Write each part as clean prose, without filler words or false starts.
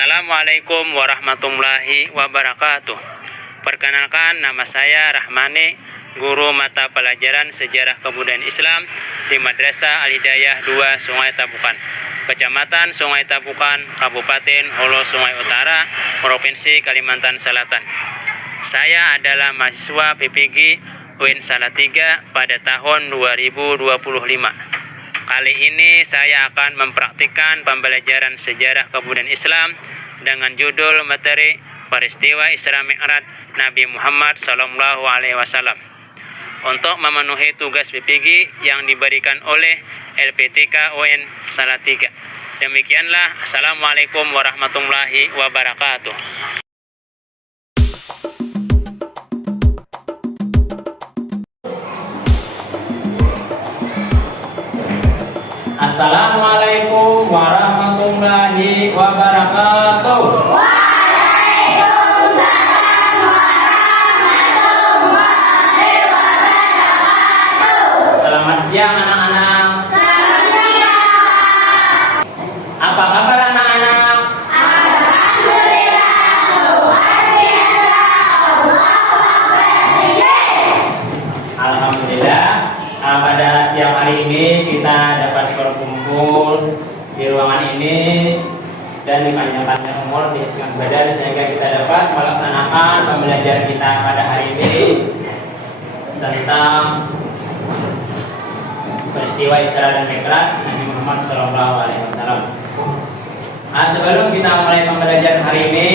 Assalamualaikum warahmatullahi wabarakatuh. Perkenalkan, nama saya Rahmani, guru mata pelajaran Sejarah Kebudayaan Islam di Madrasah Al-Hidayah 2 Sungai Tabukan, Kecamatan Sungai Tabukan, Kabupaten Hulu Sungai Utara, Provinsi Kalimantan Selatan. Saya adalah mahasiswa PPG UIN Salatiga pada tahun 2025. Kali ini saya akan mempraktikkan pembelajaran sejarah kebudayaan Islam dengan judul materi peristiwa Isra Mi'raj Nabi Muhammad SAW. Untuk memenuhi tugas PPG yang diberikan oleh LPTK UIN Salatiga. Demikianlah. Assalamualaikum warahmatullahi wabarakatuh. Assalamualaikum warahmatullahi wabarakatuh. Waalaikumsalam warahmatullahi wabarakatuh. Selamat siang anak-anak. Selamat siang. Apa kabar anak-anak? Alhamdulillah, luar biasa. Allahu Akbar. Yes. Alhamdulillah. Pada siang hari ini kita dapat berkumpul di ruangan ini dan dipanjangkan umur di sekian badan sehingga kita dapat melaksanakan pembelajaran kita pada hari ini tentang peristiwa Isra dan Mi'raj Nabi Muhammad SAW. Sebelum kita mulai pembelajaran hari ini,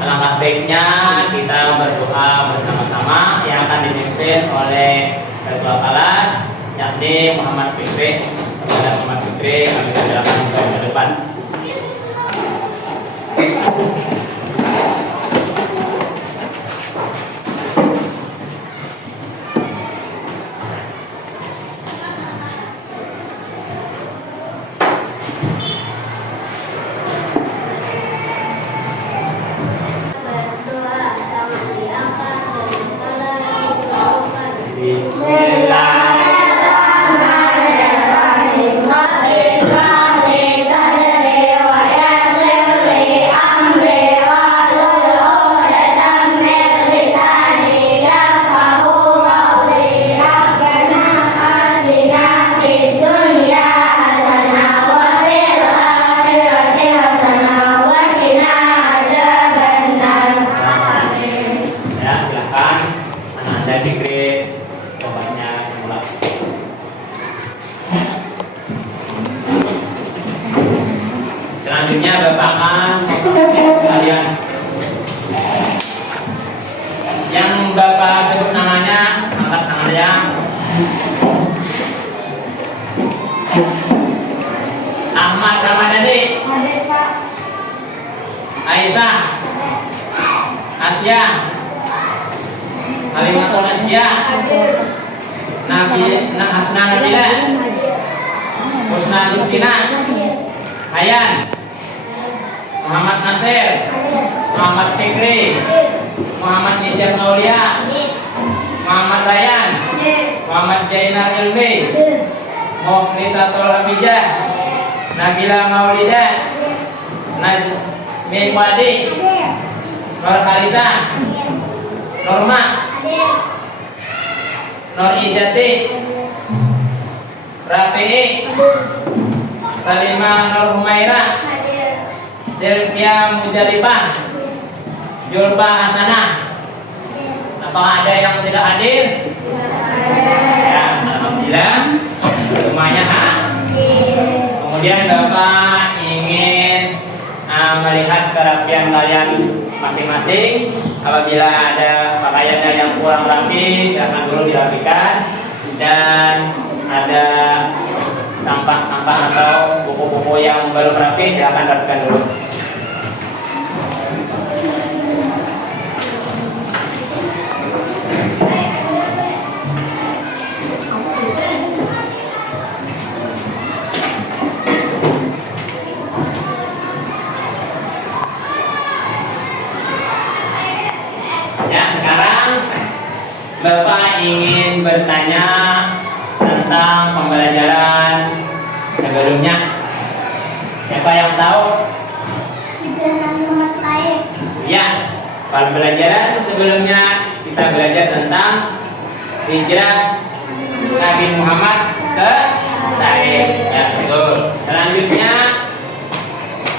alangkah baiknya kita berdoa bersama-sama yang akan dipimpin oleh Ketua kelas, yakni Muhammad Fikri. Kepada Muhammad Fikri kami silakan untuk ke depan. Berdoa jangan diangkat dari kepala yang dijauhkan. Bismillahirrahmanirrahim. Isra li sadri wa yassir li amri wahlul 'uqdatam min lisani yafqahu qawli. Rabbana atina fid dunya hasanah wa fil akhirati hasanah wa qina adzabannar. Amin. Ya, silakan Anda Fikri obatnya semula. Selanjutnya Bapak kalian yang Bapak sebut namanya, angkat tangannya. Ahmad Ramadhani, Aisyah, Asya, Halimatul Asya, Hasna Nabila, Husna Rustina, Hayan, Muhammad Nasir, Muhammad Fikri, Muhammad Nidjar Maulia, Muhammad Rayyan, Muhammad Jainal Ilmi, Mukhlisatul Hamijah, Nabila Maulida, Najmi Wadi, Nur Khalisa, Norma, Nur Ijati, Rafi'i, Salimah Nur Humaira, Sylvia Mujalibah, Julfa Hasanah. Apakah ada yang tidak hadir? Ya, alhamdulillah semuanya Kemudian Bapak ingin melihat kerapian kalian masing-masing. Apabila ada pakaiannya yang kurang rapi, silakan dulu dirapikan. Dan ada sampah-sampah atau buku-buku yang belum rapi, silakan rapikan dulu. Ya, sekarang Bapak ingin bertanya tentang pembelajaran sebelumnya. Siapa yang tahu? Ya, pada pelajaran sebelumnya kita belajar tentang hijrah Nabi Muhammad ke Taif. Ya, betul. Selanjutnya,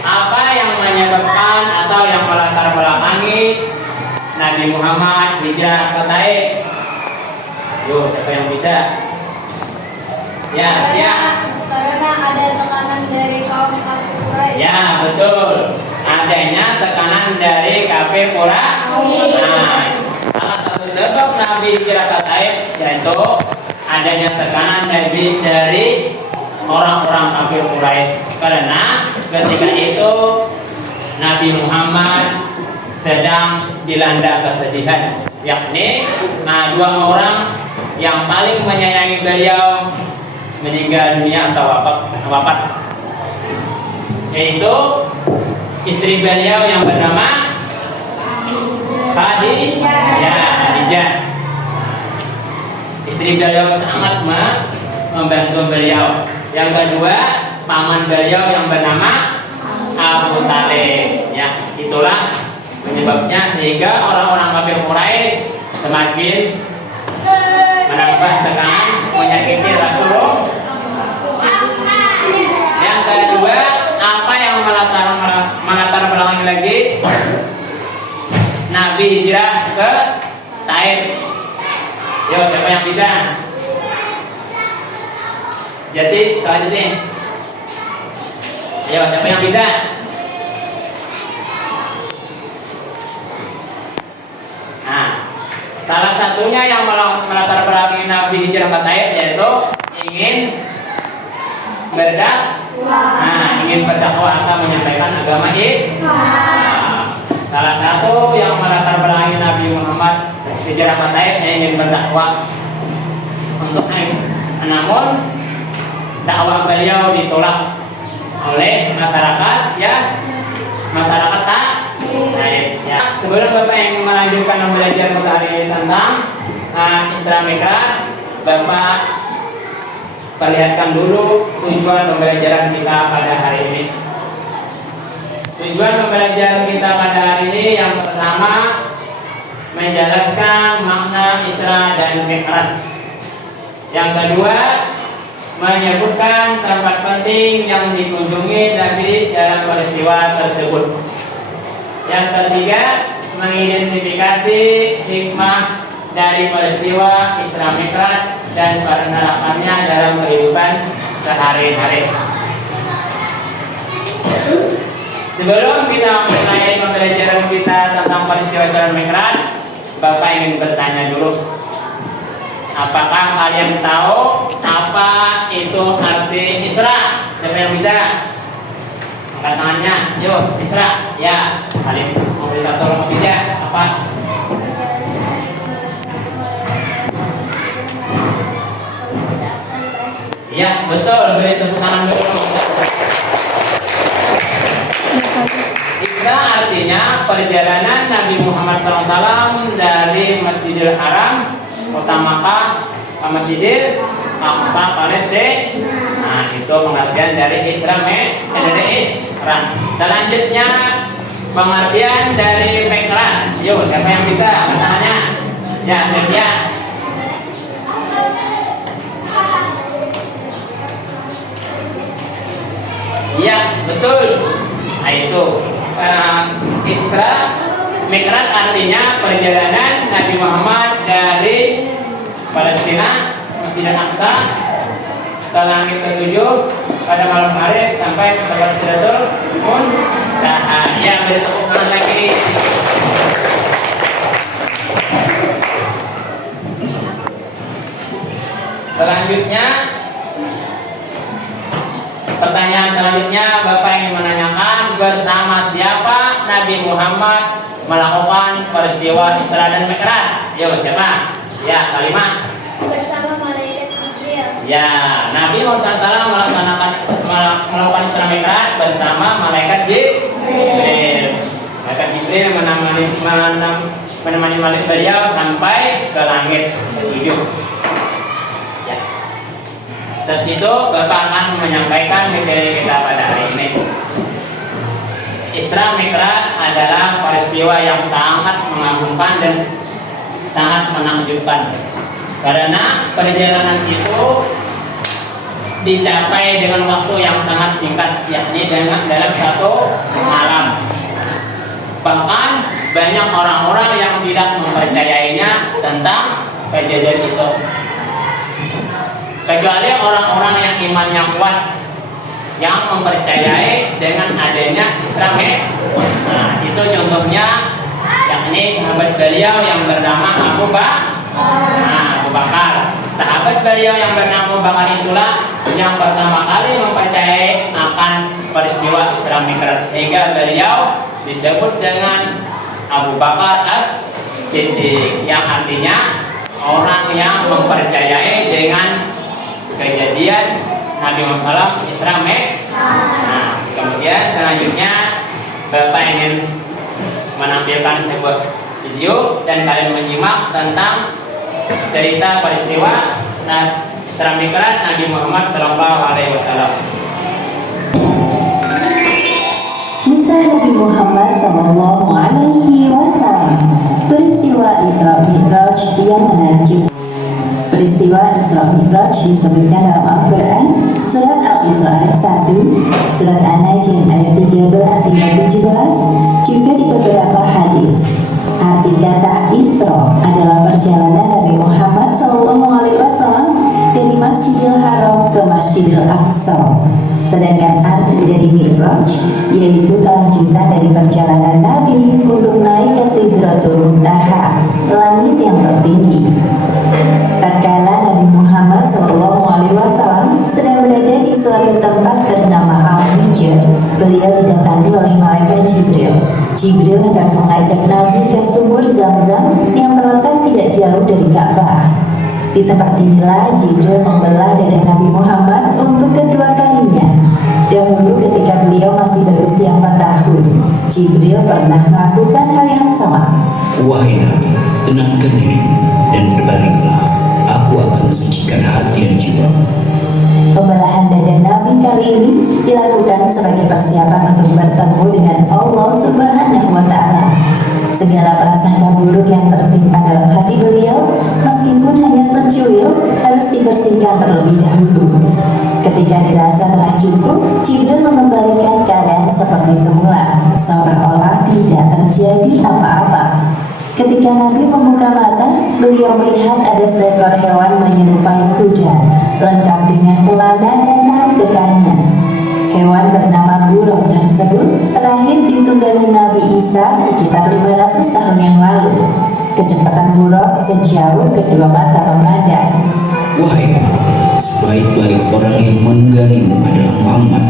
apa yang menyebabkan atau yang melatar belakangi Nabi Muhammad hijrah ke Taif? Yo, siapa yang bisa? Ya, siap. Karena ada tekanan dari kaum kafir Quraisy. Ya, betul. Adanya tekanan dari kafir Quraisy. Nah, salah satu sebab Nabi hijrah ke Taif yaitu adanya tekanan dari orang-orang kafir Quraisy. Karena ketika itu Nabi Muhammad sedang dilanda kesedihan, yakni dua orang yang paling menyayangi beliau meninggal dunia atau wafat, yaitu istri beliau yang bernama Khadijah. Istri beliau sangat membantu beliau. Yang kedua, paman beliau yang bernama Abu Talib. Ya, itulah penyebabnya sehingga orang-orang kafir Quraisy semakin menambah tekanan menyakiti Rasulullah. Yang kedua, apa yang melatar belakangi lagi Nabi hijrah ke Taif? Yo, siapa yang bisa? Jadi, selanjutnya. Yo, siapa yang bisa? Nah, salah satunya yang melatar belakangi Nabi hijrah ke Taif yaitu ingin berdakwah atau menyampaikan agama Islam. Salah satu yang melatar belakangi Nabi Muhammad hijrah ke Taif ingin berdakwah untuk Taif. Namun dakwah beliau ditolak oleh masyarakat Taif. Ya. Sebelum Bapak yang melanjutkan belajar pada hari ini tentang Isra Mi'raj, Bapak perlihatkan dulu tujuan pembelajaran kita pada hari ini. Tujuan pembelajaran kita pada hari ini yang pertama menjelaskan makna Isra dan Mi'raj. Yang kedua, menyebutkan tempat penting yang dikunjungi Nabi dalam peristiwa tersebut. Yang ketiga, mengidentifikasi hikmah dari peristiwa Isra Mi'raj dan penerapannya dalam kehidupan sehari-hari. Sebelum kita mulai pembelajaran kita tentang peristiwa Isra Mi'raj, Bapak ingin bertanya dulu. Apakah kalian tahu apa itu arti Isra? Siapa yang bisa? Angkat tangannya. Yuk, Isra. Ya, kalian mau bisa tolong bisa apa? Ya, betul. Beri tepuk tangan dulu. Isra artinya perjalanan Nabi Muhammad SAW dari Masjidil Haram, kota Makkah, ke Masjidil Aqsa, Palestina. Nah, itu pengertian dari Isra. Selanjutnya pengertian dari Mi'raj. Yuk, siapa yang bisa? Pertanyaannya. Ya, siapa? Iya, betul. Nah, itu Isra Mi'raj artinya perjalanan Nabi Muhammad dari Palestina, Masjidil Aqsa, ke langit ketujuh pada malam hari sampai ke Sidratul Muntaha. Ya, beri tepuk tangan lagi. Selanjutnya, pertanyaan selanjutnya Bapak ingin menanyakan bersama siapa Nabi Muhammad melakukan peristiwa Isra dan Mi'raj? Yo, siapa? Ya, Salimah. Bersama malaikat Jibril. Ya, Nabi Muhammad SAW melakukan Isra Mi'raj bersama malaikat Jibril. Malaikat Jibril menemani malaikat beliau sampai ke langit ketujuh. Ya. Setelah itu Bapak akan menyampaikan materi kita pada hari ini. Isra Mi'raj adalah peristiwa yang sangat mengagumkan dan sangat menakjubkan. Karena perjalanan itu dicapai dengan waktu yang sangat singkat, yakni dalam satu malam. Bahkan banyak orang-orang yang tidak mempercayainya tentang kejadian itu, kecuali orang-orang yang imannya kuat, yang mempercayai dengan adanya Isra Mi'raj. Nah, itu contohnya, yakni sahabat beliau yang bernama Abu Bakar. Sahabat beliau yang bernama Abu Bakar itulah yang pertama kali mempercayai akan peristiwa Isra Mi'raj, sehingga beliau disebut dengan Abu Bakar As-Siddiq, yang artinya orang yang mempercayai dengan kejadian Nabi Muhammad Isra Mi'raj. Nah, kemudian selanjutnya Bapak ingin menampilkan sebuah video dan kalian menyimak tentang cerita peristiwa Isra Mi'raj Nabi Muhammad SAW. Kisah Nabi Muhammad SAW, peristiwa Isra Mi'raj yang menakjubkan. Peristiwa Isra Mi'raj disebutkan dalam Al-Quran, Surat Al-Isra ayat 1, Surat An-Najm ayat 13 hingga 17, juga di beberapa hadis. Arti kata Isra adalah perjalanan Nabi Muhammad SAW dari Masjidil Haram ke Masjidil Aqsa. Sedangkan arti dari Mi'raj yaitu kelanjutan dari perjalanan Nabi untuk naik ke Sidratul Muntaha, langit yang tertinggi. Tatkala Nabi Muhammad SAW sedang berada di suatu tempat bernama Al-Hijr, beliau didatangi oleh malaikat Jibril. Jibril hendak mengajak Nabi ke sumur Zam-Zam yang terletak tidak jauh dari Ka'bah. Di tempat inilah Jibril membelah dada Nabi Muhammad untuk kedua kalinya. Dahulu ketika beliau masih berusia 4 tahun, Jibril pernah melakukan hal yang sama. Wahai Nabi, tenangkan dirimu dan berbaringlah. Aku akan mensucikan hati dan jiwa. Pembelahan dada Nabi kali ini dilakukan sebagai persiapan untuk bertemu dengan Allah Subhanahu wa Ta'ala. Segala prasangka buruk yang tersimpan dalam hati beliau, meskipun hanya secuil, harus dibersihkan terlebih dahulu. Ketika dirasa telah cukup, Jibril mengembalikan keadaan seperti semula, seolah-olah tidak terjadi apa-apa. Ketika Nabi membuka mata, beliau melihat ada seekor hewan menyerupai kuda, lengkap dengan pelana dan tali kekangnya. Hewan bernama buruk tersebut terakhir ditunggangi Nabi Isa sekitar 500 tahun yang lalu. Kecepatan buruk sejauh kedua mata memandang. Wahai Allah, sebaik-baik orang yang menunggangimu adalah Muhammad.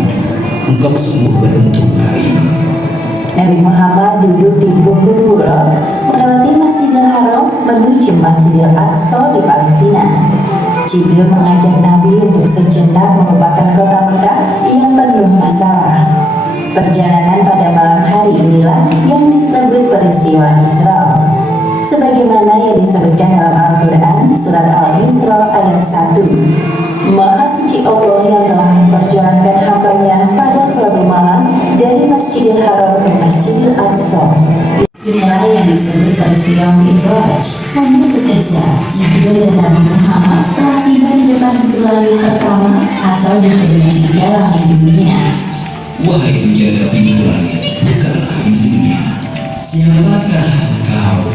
Engkau sungguh beruntung kali ini. Nabi Muhammad duduk di punggung buruk, melewati Masjidil Haram menuju Masjidil Aqsa di Palestina. Jibril mengajak Nabi untuk sejenak melupakan kota Mekah yang penuh masalah. Perjalanan pada malam hari inilah yang disebut peristiwa Isra. Sebagaimana yang disebutkan dalam Al-Quran, Surat Al-Isra ayat 1. Maha suci Allah yang telah memperjalankan hambanya pada suatu malam dari Masjidil Haram ke Masjidil Aqsa. Inilah yang disebut peristiwa Mi'raj. Hanya sekejap, Jibril dan Nabi Muhammad telah tiba di depan pintu langit pertama atau disebut juga langit dunia. Wahai penjaga pintu langit, bukalah pintunya. Siapakah engkau?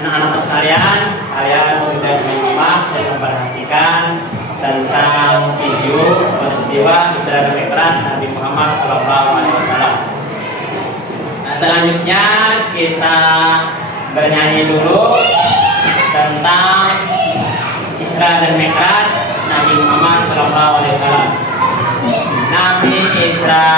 anak-anak sekalian, kalian sudah menyimak dan memperhatikan tentang video peristiwa Isra dan Mi'raj Nabi Muhammad SAW. Nah, selanjutnya kita bernyanyi dulu tentang Isra dan Mi'raj Nabi Muhammad SAW. Nabi Isra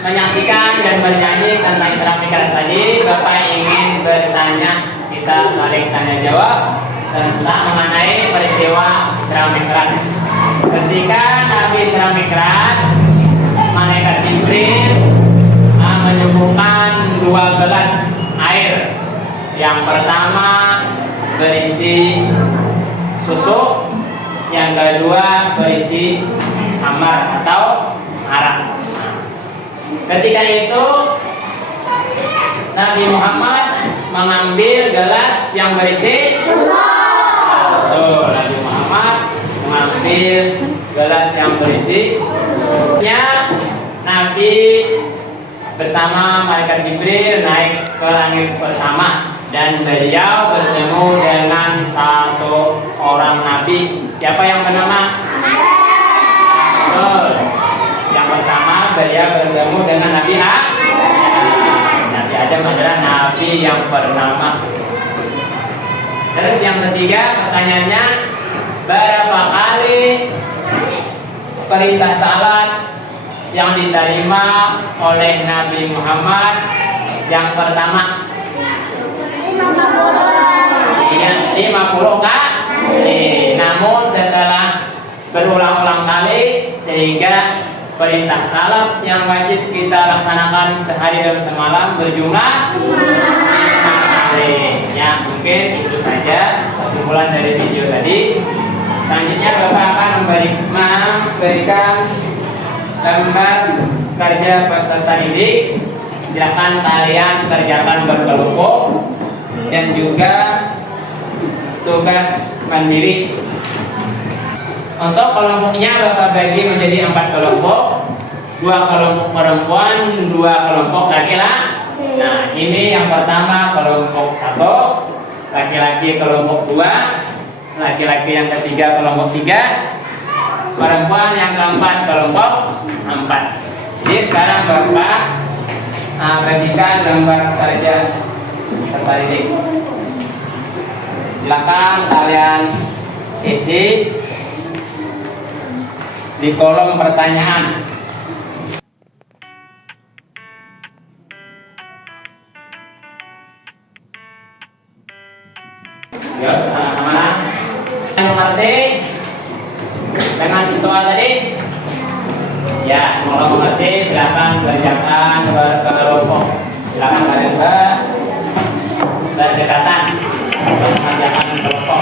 menyaksikan dan bernyanyi tentang Isra Mi'raj tadi, Bapak ingin bertanya, kita saling tanya jawab tentang mengenai peristiwa Isra Mi'raj. Ketika Nabi Isra Mi'raj, malaikat Jibril menyuguhkan 2 gelas air. Yang pertama berisi susu, yang kedua berisi khamar atau arak. Ketika itu Nabi Muhammad mengambil gelas yang berisi susu. Nabi Muhammad mengambil gelas yang berisi susunya. Nabi bersama malaikat Jibril naik ke langit bersama dan beliau bertemu dengan satu orang nabi. Siapa yang bernama? Yang pertama beliau bertemu dengan Nabi Adam. Nabi Adam adalah nabi yang bernama. Terus yang ketiga pertanyaannya, berapa kali perintah salat yang diterima oleh Nabi Muhammad? Yang pertama 50 kali. Namun setelah berulang-ulang kali sehingga perintah salat yang wajib kita laksanakan sehari dan semalam berjumlah 5 kali. Ya, mungkin itu saja kesimpulan dari video tadi. Selanjutnya Bapak akan memberikan gambar kerja peserta didik. Silakan kalian kerjakan berkelompok dan juga tugas mandiri. Untuk kelompoknya Bapak bagi menjadi 4 kelompok, 2 kelompok perempuan, 2 kelompok laki-laki. Nah, ini yang pertama kelompok 1, laki-laki kelompok 2, laki-laki yang ketiga kelompok 3, perempuan yang keempat kelompok 4. Jadi sekarang Bapak bagikan gambar kerja peserta didik. Silakan kalian isi di kolom pertanyaan. Yuk, sama-sama. Yang mengerti dengan soal tadi? Ya, kalau mengerti silakan kerjakan ke kelompok. Silakan kalian berdekatan untuk mengerjakan kelompok.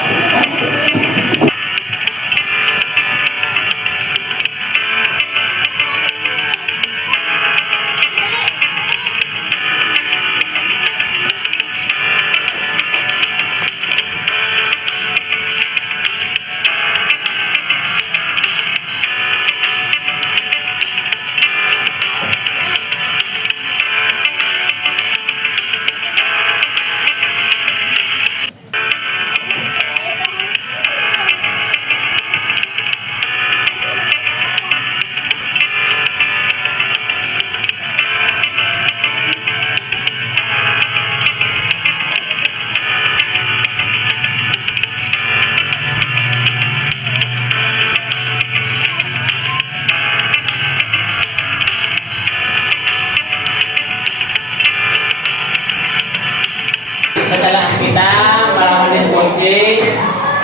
Setelah kita melakukan diskusi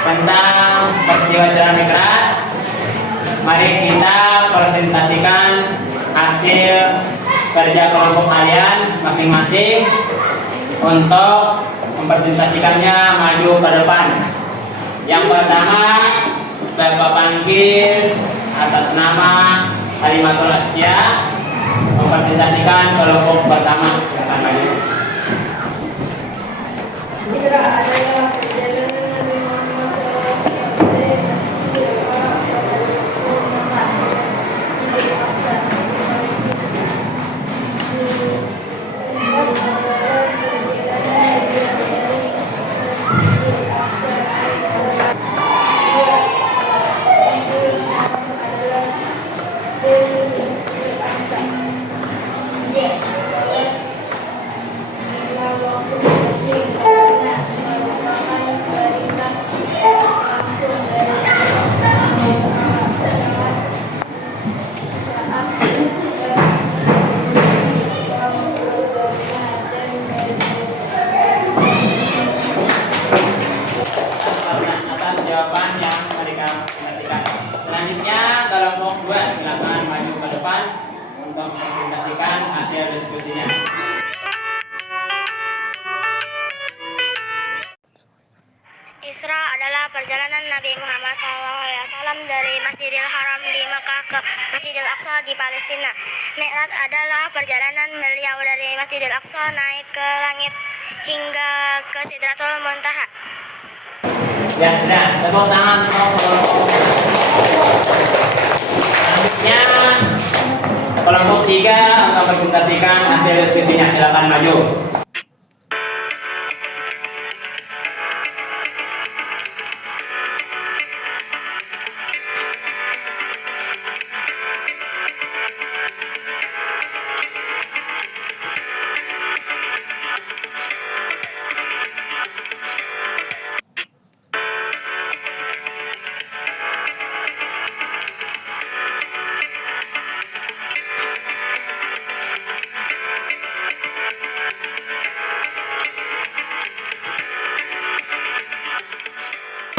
tentang peristiwa sejarah Mi'raj, mari kita presentasikan hasil kerja kelompok kalian masing-masing untuk mempresentasikannya maju ke depan. Yang pertama, Bapak panggil atas nama Halimatul Askia mempresentasikan kelompok pertama. Silakan maju. Isra adalah perjalanan Nabi Muhammad SAW dari Masjidil Haram pada pukul 4 Masjidil Aqsa di Palestina. Keempat adalah perjalanan Nabi dari Masjidil Aqsa ke Salat. Dua, Masjidil Haram adalah dari Masjidil Aqsa. Tiga, Salat lima waktu wajib karena merupakan perintah langsung dari Atas jawaban yang mereka presentasikan. Selanjutnya kelompok 2 silakan maju ke depan untuk mempresentasikan hasil diskusinya. Isra adalah perjalanan Nabi Muhammad SAW dari Masjidil Haram di Makkah ke Masjidil Aqsa di Palestina. Mi'raj adalah perjalanan beliau dari Masjidil Aqsa naik ke langit hingga ke Sidratul Muntaha. Ya, sudah. Tepuk tangan untuk kelompok. Selanjutnya kelompok 3 untuk mempresentasikan hasil diskusinya. Silakan maju.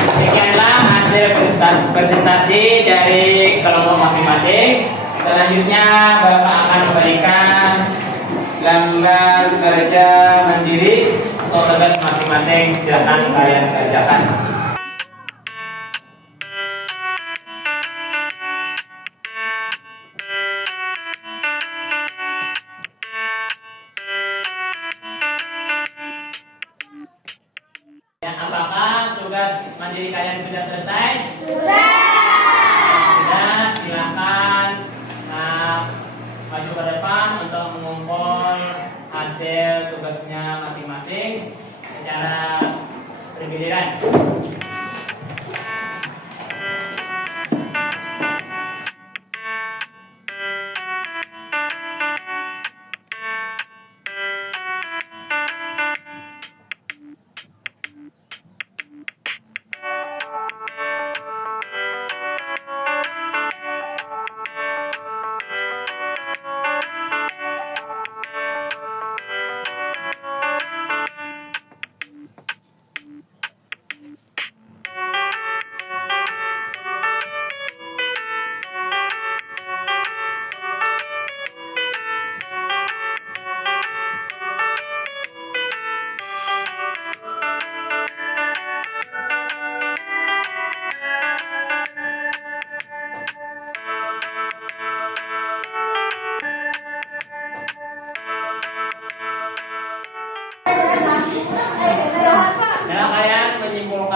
Demikianlah hasil presentasi dari kelompok masing-masing. Selanjutnya Bapak akan memberikan gambar kerja mandiri untuk tugas masing-masing. Silakan kalian kerjakan. Dan apakah tugas mandiri kalian sudah selesai? Sudah, silakan maju ke depan untuk mengumpul hasil tugasnya masing-masing secara bergiliran.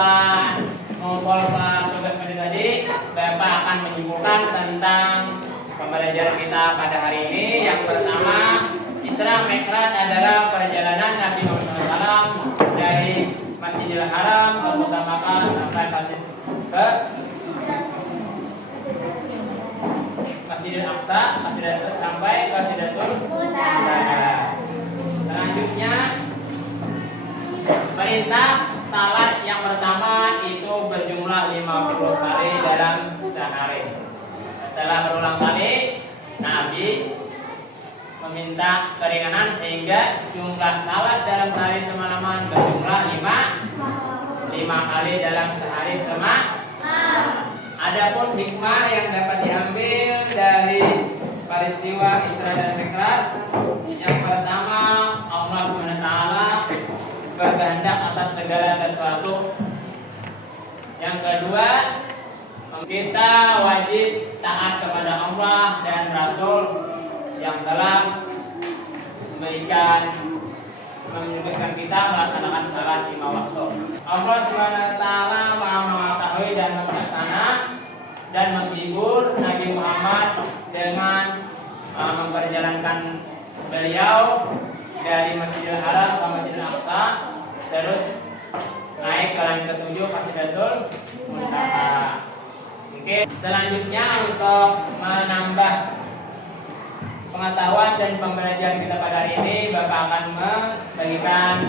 Bapak mengumpul tugas tadi, Bapak akan menyimpulkan tentang pembelajaran kita pada hari ini. Yang pertama, Isra Mi'raj adalah perjalanan Nabi Muhammad SAW dari Masjidil Haram ke Kota Makkah sampai ke Masjidil Aqsa, sampai ke Sidratul Muntaha. Selanjutnya, perintah salat yang pertama itu berjumlah 50 kali dalam sehari. Setelah berulang kali, Nabi meminta keringanan sehingga jumlah salat dalam sehari semalaman berjumlah 5 kali dalam sehari semalaman. Adapun hikmah yang dapat diambil dari peristiwa Isra dan Mi'raj, yang pertama, Allah SWT berkehendak atas segala sesuatu. Yang kedua, kita wajib taat kepada Allah dan Rasul yang telah menugaskan kita melaksanakan salat 5 waktu. Allah SWT Maha mengetahui dan bijaksana dan menghibur Nabi Muhammad dengan memperjalankan beliau dari Masjidil Haram ke Masjidil Aqsa, terus naik ke langit ketujuh Sidratul Muntaha. Mungkin selanjutnya untuk menambah pengetahuan dan pembelajaran kita pada hari ini, Bapak akan membagikan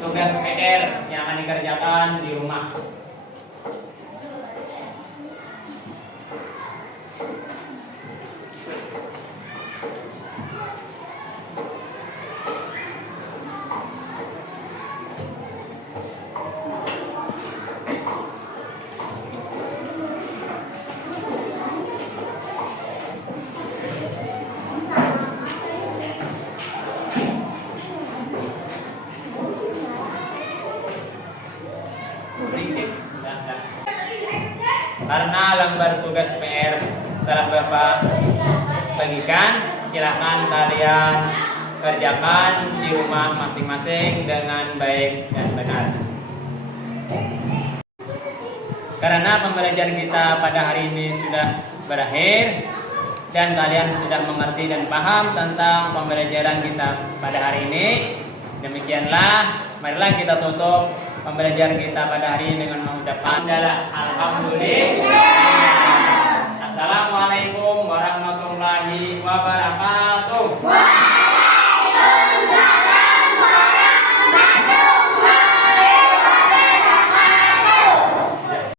tugas PR yang akan dikerjakan di rumah. Karena lembar tugas PR telah Bapak bagikan, silahkan kalian kerjakan di rumah masing-masing dengan baik dan benar. Karena pembelajaran kita pada hari ini sudah berakhir dan kalian sudah mengerti dan paham tentang pembelajaran kita pada hari ini, demikianlah marilah kita tutup pembelajaran kita pada hari ini dengan mengucapkan alhamdulillah.